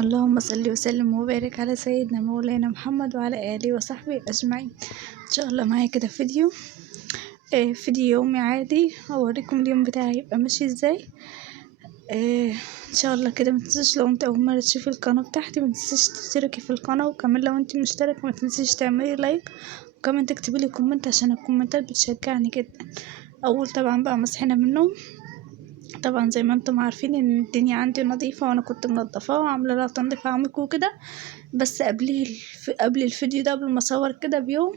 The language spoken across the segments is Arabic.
اللهم صل وسلم وبارك على سيدنا مولانا محمد وعلى آله وصحبه أجمعين. إن شاء الله معايا كده فيديو يومي عادي، أوريكم اليوم بتاعي يبقى ماشي ازاي. إن شاء الله كده متنسيش لو انت أول مرة تشوفي القناة بتاعتي متنسيش تشتركي في القناة، وكمان لو انت مشترك متنسيش تعملي لايك، وكمان تكتبيلي كومنت عشان الكومنتات بتشجعني جدا. أول طبعا بقى مصحينا من النوم، طبعا زي ما انتم عارفين ان الدنيا عندي نظيفة وانا كنت منضفاها وعاملة لها تنظيف عميق وكده. بس قبل الفيديو ده، قبل ما اصور كده بيوم،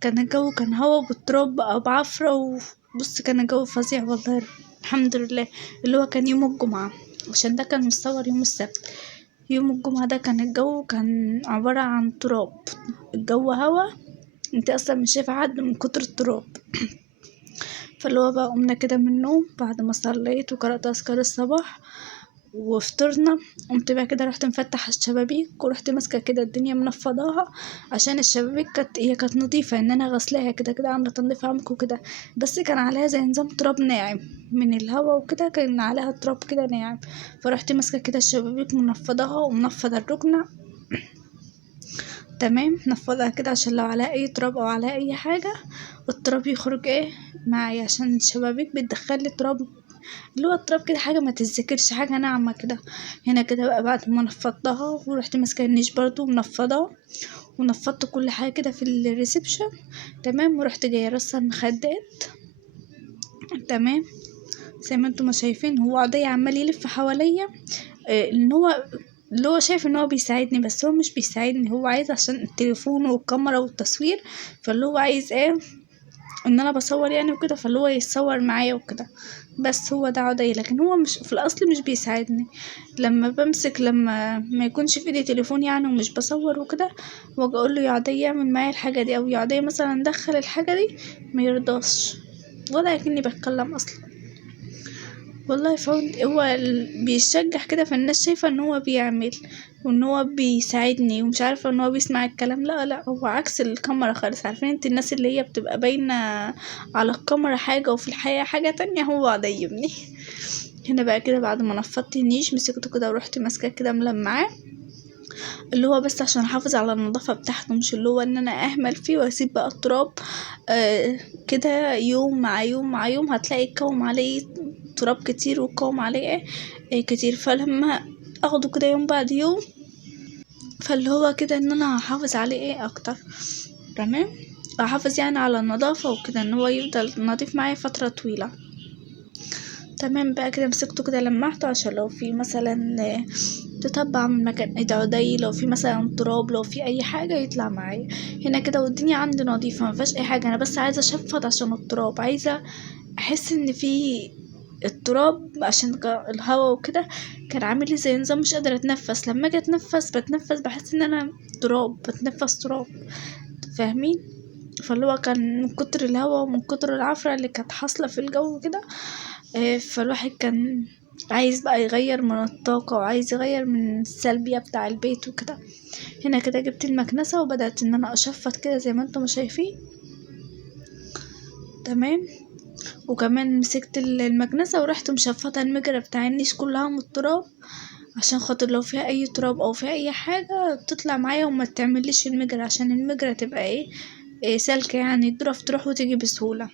كان الجو كان هوا بالتراب بقى بعفرة، وبص كان الجو فظيع والله. الحمد لله اللي هو كان يوم الجمعة، عشان ده كان مصور يوم السبت. يوم الجمعة ده كان الجو كان عبارة عن تراب، الجو هوا، انت اصلا مش شايفة حد من كتر التراب. فاللي هو بقى قمنا كده من النوم بعد ما صليت وقرأت أذكار الصباح وفطرنا. قمت بقى كده رحت مفتح الشبابيك ورحت ماسكة كده الدنيا منفضاها، عشان الشبابيك كانت نظيفة، ان انا غسلاها كده كده عاملة تنظيف عمق وكده، بس كان عليها زي نظام تراب ناعم من الهوا وكده، كان عليها تراب كده ناعم. فرحت ماسكة كده الشبابيك منفضاها ومنفضة الركنة. تمام، نفضها كده عشان لو على اي تراب او على اي حاجة التراب يخرج معايا، عشان الشبابيك بتدخلي تراب، اللي هو التراب كده حاجة ما تتذكرش، حاجة ناعمة كده. هنا كده بقى بعد ما نفضتها ورحت ماسكة النيش برضو ومنفضها، ونفضت كل حاجة كده في الريسبشن. تمام، ورحت جاية رصة المخدات. تمام، زي ما انتم ما شايفين هو عضية عمال يلف حواليا، ان هو اللي هو شايف ان هو بيساعدني، بس هو مش بيساعدني، هو عايز عشان التليفون والكاميرا والتصوير، فاللي هو عايز ان انا بصور يعني وكده، فاللي هو يتصور معايا وكده. بس هو ده عضي، لكن هو مش في الاصل مش بيساعدني. لما ما يكونش في ايدي تليفون يعني ومش بصور وكده، واجي اقول له يا عضي اعمل معايا الحاجه دي، او يا عضي مثلا دخل الحاجه دي، ما يرضاش ولا كأني بتكلم اصلا. والله هو بيشجع كده، فالناس شايفة ان هو بيعمل وان هو بيساعدني، ومش عارفة ان هو بيسمع الكلام. لا لا، هو عكس الكاميرا خالص. عارفين انت الناس اللي هي بتبقى باينة على الكاميرا حاجة وفي الحقيقة حاجة تانية، هو عضيبني. هنا بقى كده بعد ما نفضت النيش مسكته كده ورحت ماسكاه كده ملمعاه، اللي هو بس عشان احافظ على النظافة بتاعته، مش اللي هو ان انا اهمل فيه واسيب بقى التراب. كده يوم مع يوم مع يوم هتلاقي اتكوم عليه تراب كتير واتكوم عليه كتير. فلما اخده كده يوم بعد يوم، فاللي هو كده ان انا هحافظ عليه اكتر. تمام، احافظ يعني على النظافة وكده، ان هو يفضل نظيف معايا فترة طويلة. تمام بقى كده مسكته كده لمعته، عشان لو في مثلا تتبع من مكان ادعودي، لو في مثلا تراب، لو في اي حاجة يطلع معايا. هنا كده والدنيا عندي نظيفة مفيهاش اي حاجة، انا بس عايزة اشفط عشان التراب، عايزة احس ان في التراب عشان الهوا وكده كان عامل لي زي نظام مش قادرة اتنفس. لما اجي بتنفس بحس ان انا تراب، بتنفس تراب، فاهمين؟ فاللي هو كان من كتر الهوا ومن كتر العفرة اللي كانت حاصلة في الجو كده، فالواحد كان عايز بقى يغير من الطاقة وعايز يغير من السلبية بتاع البيت وكده. هنا كده جبت المكنسة وبدأت ان انا اشفط كده زي ما انتم شايفين. تمام، وكمان مسكت المكنسة ورحت مشفطة المجرة بتاع النيش كلها من التراب، عشان خاطر لو فيها اي تراب او فيها اي حاجة تطلع معايا وما تعمليش المجرة، عشان المجرة تبقى سالكة، يعني الظرف تروح وتيجي بسهولة.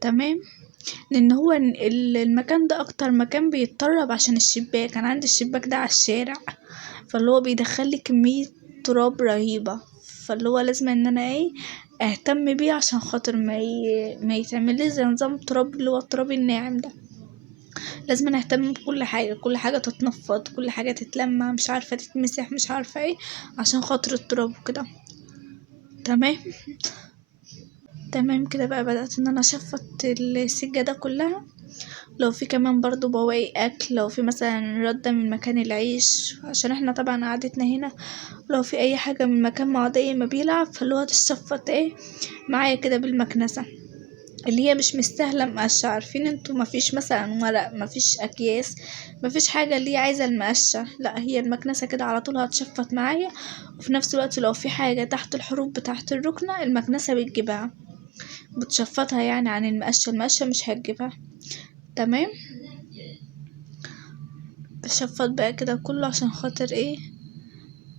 تمام، لان هو المكان ده اكتر مكان بيتطرب عشان الشباك، انا عندي الشباك ده على الشارع، فاللي هو بيدخلي كمية تراب رهيبة. فاللي هو لازم ان انا اهتم بيه عشان خاطر ما يتعمل زي نظام تراب، اللي هو التراب الناعم ده. لازم اهتم بكل حاجة، كل حاجة تتنفض، كل حاجة تتلمع، مش عارفة تتمسح، مش عارفة عشان خاطر التراب وكده. تمام، تمام كده بقى بدأت ان انا اشفط السجادة كلها. لو في كمان برضو بواقي اكل، لو في مثلا ردة من مكان العيش، عشان احنا طبعا قعدتنا هنا، لو في اي حاجة من مكان معضية ما بيلعب، فاللي هو تشفط معايا كده بالمكنسة، اللي هي مش مستاهلة مقشة. عارفين انتوا مفيش مثلا ورق، مفيش اكياس، مفيش حاجة اللي هي عايزة المقشة، لا هي المكنسة كده على طول هتشفط معايا. وفي نفس الوقت لو في حاجة تحت الحروف بتاعت الركنة المكنسة بتجيبها، بتشفطها يعني عن المقشة مش هتجيبها. تمام، شفط بقى كده كله عشان خاطر ايه،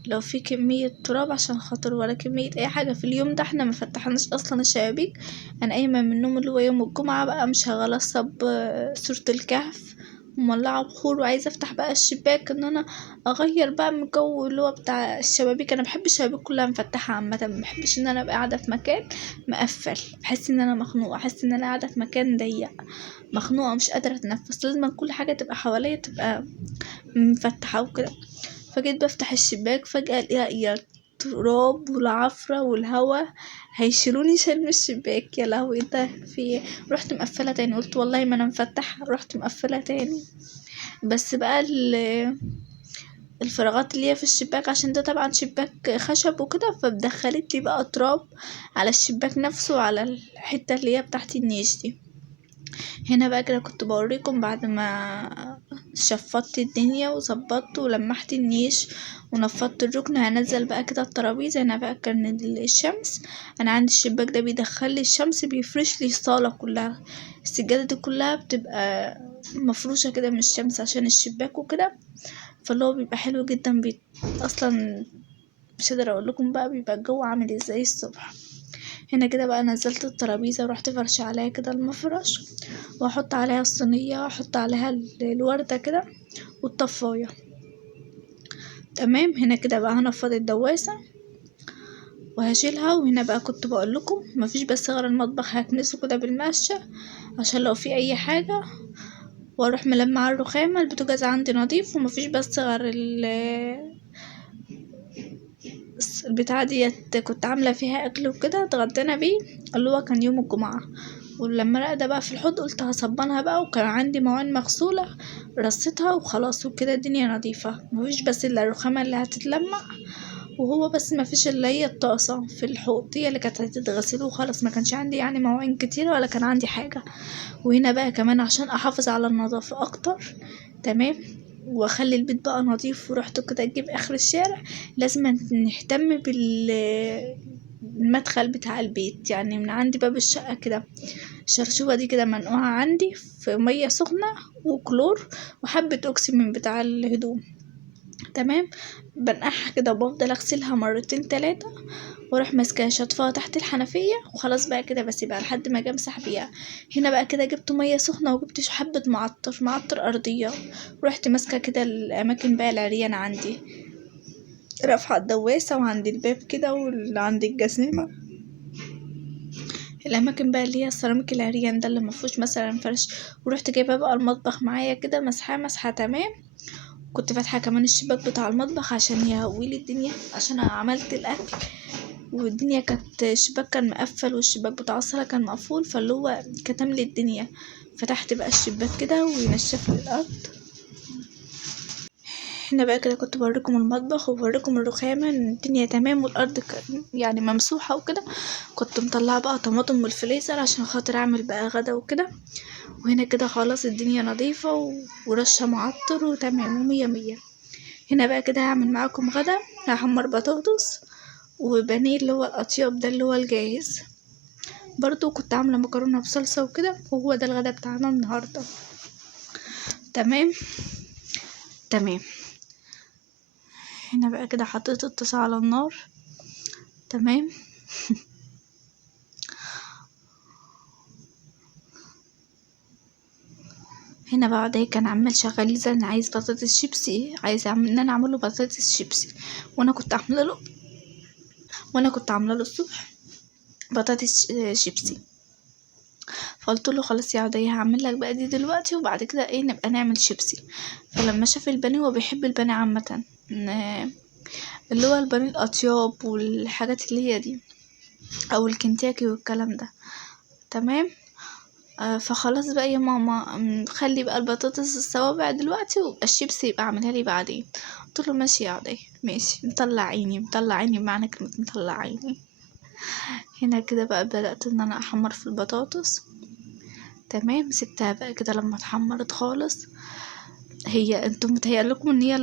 لو في كمية تراب عشان خاطر ولا كمية اي حاجة في اليوم ده. احنا ما فتحناش اصلا الشبابيك. انا قايمة من النوم اللي هو يوم الجمعة بقى مشغلة سورة الكهف ومولعة بخور، وعايزة افتح بقى الشباك ان انا اغير بقى من الجو اللي هو بتاع الشبابيك. انا بحب الشبابيك كلها مفتحة عامة، ما بحبش ان انا ابقى قاعدة في مكان مقفل، بحس ان انا مخنوقة، احس ان انا قاعدة في مكان ضيق مخنوقة مش قادرة اتنفس. لازم كل حاجة تبقى حواليا تبقى مفتحة وكده. فجيت بفتح الشباك فجأة الاقي التراب والعفرة والهوا هيشيلوني شال من الشباك. يا لهوي ده في إيه؟ رحت مقفلة تاني، قلت والله ما انا مفتحة، رحت مقفلة تاني. بس بقى الفراغات اللي هي في الشباك عشان ده طبعا شباك خشب وكده، فدخلت لي بقى تراب على الشباك نفسه وعلى الحتة اللي هي بتاعت النيش دي. هنا بقى كده كنت بوريكم بعد ما شفطت الدنيا وظبطت ولمحت النيش ونفضت الركن، هنزل بقى كده الترابيزه. هنا بقى كان الشمس، انا عندي الشباك ده بيدخل لي الشمس، بيفرش لي الصاله كلها. السجاده دي كلها بتبقى مفروشه كده من الشمس عشان الشباك وكده، فاللي هو بيبقى حلو جدا. اصلا مش قادره اقول لكم بقى بيبقى الجو عامل ازاي الصبح. هنا كده بقى نزلت الترابيزه ورحت فرش عليها كده المفرش، واحط عليها الصينيه واحط عليها الورده كده والطفايه. تمام. هنا كده بقى هنفض الدواسه وهشيلها. وهنا بقى كنت بقول لكم مفيش بس غير المطبخ هكنسه كده بالمقشه عشان لو في اي حاجه، واروح ملمعه الرخامه. البوتاجاز عندي نظيف ومفيش بس غير البتاعة ديت كنت عاملة فيها أكل وكده اتغدينا بيه، اللي هو كان يوم الجمعة. ولما راقدة بقى في الحوض قلت هصبنها بقى، وكان عندي مواعين مغسولة رصيتها وخلاص وكده الدنيا نظيفة. مفيش بس الا الرخامة اللي هتتلمع، وهو بس مفيش الا هي الطاسة في الحوض هي اللي كانت هتتغسل وخلاص. ما كانش عندي يعني مواعين كتيرة ولا كان عندي حاجة. وهنا بقى كمان عشان احافظ على النظافة اكتر، تمام، واخلي البيت بقى نظيف، ورحت كده اجيب اخر الشارع. لازم نهتم بالمدخل بتاع البيت، يعني من عندي باب الشقة كده الشرشوبة دي كده منقوعة عندي في مية سخنة وكلور وحبة أكسي بتاع الهدوم. تمام. بنقعها كده وبفضل اغسلها مرتين تلاتة، واروح ماسكاها شطفها تحت الحنفية وخلاص بقى كده بسيبها لحد ما اجي امسح بيها. هنا بقى كده جبت مية سخنة وجبت حبة معطر ارضية، ورحت ماسكة كده الاماكن بقى العريانة عندي، رافعة الدواسة وعند الباب كده واللي عند الجزمة، الاماكن بقى اللي هي السيراميك العريان ده اللي مفهوش مثلا فرش. ورحت جايبه بقى المطبخ معايا كده مسحة تمام. كنت فاتحة كمان الشباك بتاع المطبخ عشان يهويلي الدنيا عشان انا عملت الاكل، والدنيا كانت الشباك كان مقفل والشباك بتاع الصالة كان مقفول، فاللي هو كتملي الدنيا. فتحت بقى الشباك كده وينشف لي الارض. هنا بقى كده كنت بوريكم المطبخ وبوريكم الرخامة إن الدنيا تمام والارض يعني ممسوحة وكده. كنت مطلعة بقى طماطم من الفريزر عشان خاطر اعمل بقى غدا وكده. وهنا كده خلاص الدنيا نظيفة ورشة معطر وتمام ومية مية. هنا بقى كده هعمل معاكم غدا، هحمر بطاطس وبانيه اللي هو الاطياب ده اللي هو الجاهز. برضو كنت عاملة مكرونة بصلصة وكده، وهو ده الغدا بتاعنا النهاردة. تمام. تمام. هنا بقى كده حطيت الطاسة على النار. تمام. هنا بعد هيك كان عمال شغال يزن عايز بطاطس شيبسي، عايز ان انا اعمله بطاطس شيبسي. وانا كنت عامله له الصبح بطاطس شيبسي. فقلت له خلاص يا عدي هعمل لك بقى دي دلوقتي وبعد كده ايه نبقى نعمل شيبسي. فلما شاف البانيه، هو بيحب البانيه عامه، اللي هو البانيه الاطياب والحاجات اللي هي دي او الكنتاكي والكلام ده. تمام. فخلاص بقى يا ماما خلي بقى البطاطس الصوابع دلوقتي ويبقى الشيبسي يبقى اعملها لي بعدين. قلت له ماشي يا عدي ماشي. مطلع عيني مطلع عيني بمعنى كلمة مطلع عيني. هنا كده بقى بدأت ان انا احمر في البطاطس. تمام. سبتها بقى كده لما اتحمرت خالص. هي انتم متهيألكم ان هي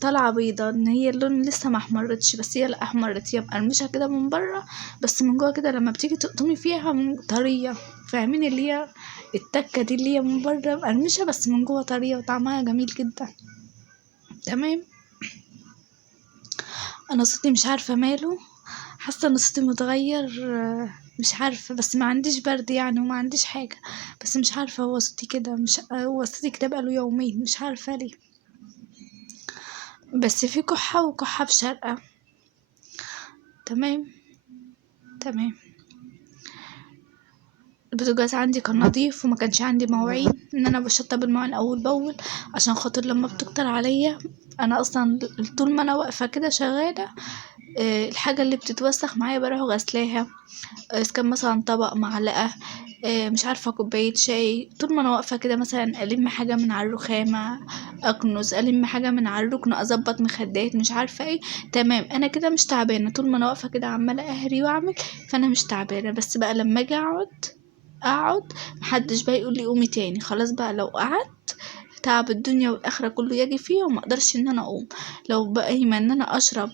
طالعه بيضه، ان هي اللون لسه ما احمرتش، بس هي لا احمرت. هي مقرمشه كده من بره بس من جوه كده لما بتيجي تقطمي فيها طريه. فاهمين اللي هي التكه دي اللي هي من بره مقرمشه بس من جوه طريه وطعمها جميل جدا. تمام. انا صوتي مش عارفة ماله، حاسة ان صوتي متغير، مش عارفة، بس ما عنديش برد يعني وما عنديش حاجة، بس مش عارفة هو صوتي كده، مش هو صوتي كده بقاله يومين مش عارفة ليه، بس في كحة وكحة بشرقة. تمام. تمام. البوتاجاز عندي كان نضيف وما كانش عندي مواعين ان انا بشطب المواعين اول باول، عشان خاطر لما بتكتر عليا انا اصلا طول ما انا واقفه كده شغاله، الحاجه اللي بتتوسخ معايا بروح غسلاها، اذا كان مثلا طبق، معلقه، مش عارفه كوبايه شاي، طول ما انا واقفه كده مثلا الم حاجه من على الرخامه، اكنس، الم حاجه من على الركن، اظبط مخدات، مش عارفه ايه. تمام، انا كده مش تعبانه طول ما انا واقفه كده عماله اهري واعمل، فانا مش تعبانه. بس بقى لما اجي اقعد محدش بقى يقول لي قومي تاني، خلاص بقى لو قعدت تعب الدنيا والاخره كله يجي فيها وما اقدرش ان انا اقوم. لو بقى قايمه ان انا اشرب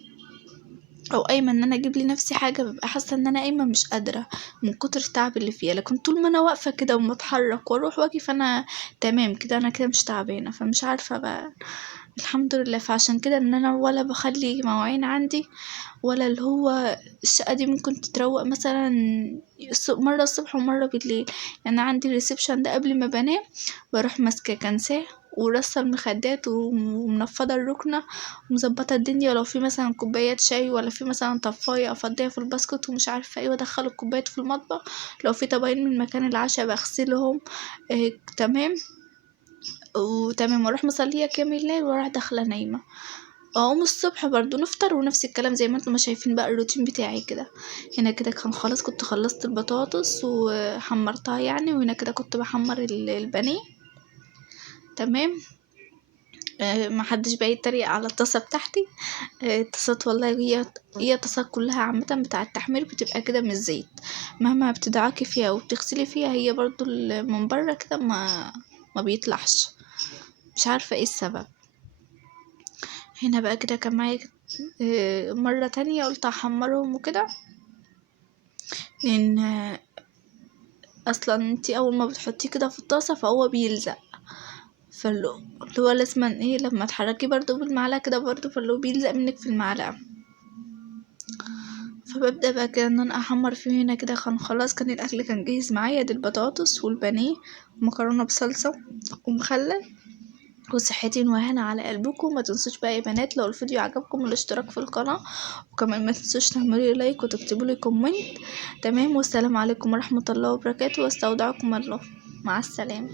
او قايمه ان انا اجيب لي نفسي حاجه، ببقى حاسه ان انا قايمه مش قادره من كتر التعب اللي فيها. لكن طول ما انا واقفه كده ومتحرك واروح واجي فانا تمام كده، انا كده مش تعبانه، فمش عارفه بقى. الحمد لله. فعشان كده ان انا ولا بخلي مواعين عندي، ولا اللي هو الشقة دي ممكن تتروق مثلا مرة الصبح ومرة بالليل. يعني عندي الريسبشن ده قبل ما بنام بروح ماسكة كنساه ورصة المخدات ومنفضة الركنة ومظبطة الدنيا، ولو في مثلا كوبايات شاي ولا في مثلا طفاية افضيها في الباسكت ومش عارفة ايه، وادخل الكوبايات في المطبخ. لو في طبقين من مكان العشاء بغسلهم. تمام. وتمام واروح مصلية كام الليل واروح داخلة نايمة. اقوم الصبح برضو نفطر ونفس الكلام زي ما انتم ما شايفين بقى الروتين بتاعي كده. هنا كده كان خلاص كنت خلصت البطاطس وحمرتها يعني، وهنا كده كنت بحمر البانيه. تمام. ما حدش بقى يتريق على الطاسه بتاعتي. الطاسات والله هي الطاسات كلها عامه بتاع التحمير بتبقى كده من الزيت، مهما بتدعكي فيها وبتغسلي فيها هي برضو من بره كده ما بيطلعش، مش عارفه ايه السبب. هنا بقى كده كان معايا مرة تانية قلت احمرهم وكده، لان اصلا انتي اول ما بتحطيه كده في الطاسة فهو بيلزق، اللي هو لازما ايه لما تحركيه برضو بالمعلقة كده برضو فاللي هو بيلزق منك في المعلقة. فببدأ بقى كده ان انا احمر فيه. هنا كده كان خلاص كان الاكل كان جاهز معايا، دي البطاطس والبانيه ومكرونة بصلصة ومخلل وصحتين وهنا على قلبكم. ما تنسوش بقى يا بنات لو الفيديو عجبكم الاشتراك في القناة، وكمان ما تنسوش تعملوا لي لايك وتكتبوا لي كومنت. تمام، والسلام عليكم ورحمة الله وبركاته، واستودعكم الله. مع السلامة.